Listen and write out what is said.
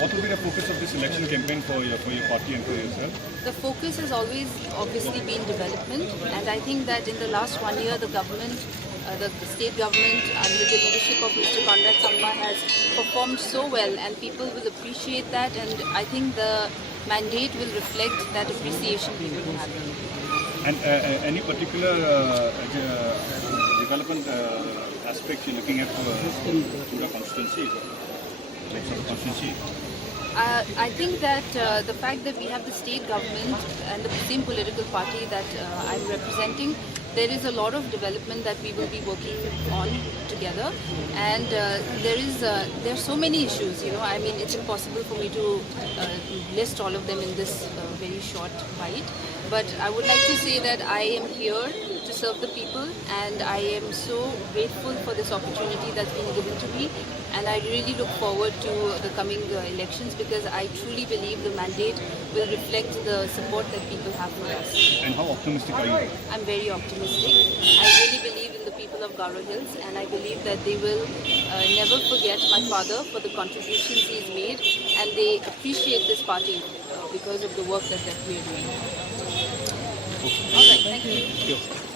what will be the focus of this election campaign for your party and for yourself? The focus has always obviously been development, and I think that in the last 1 year the government, the state government under the leadership of Mr. Conrad Sangma has performed so well, and people will appreciate that, and I think the mandate will reflect that appreciation people will have. And any particular development aspect you're looking at for Pura constituency? I think that the fact that we have the state government and the same political party that I'm representing, there is a lot of development that we will be working on together, and there are so many issues. I mean, it's impossible for me to list all of them in this very short bite. But I would like to say that I am here to serve the people, and I am so grateful for this opportunity that's been given to me, and I really look forward to the coming elections, because I truly believe the mandate will reflect the support that people have for us. And how optimistic are you? I'm very optimistic. I really believe in the people of Garo Hills, and I believe that they will never forget my father for the contributions he's made, and they appreciate this party because of the work that we are doing. All right, thank you.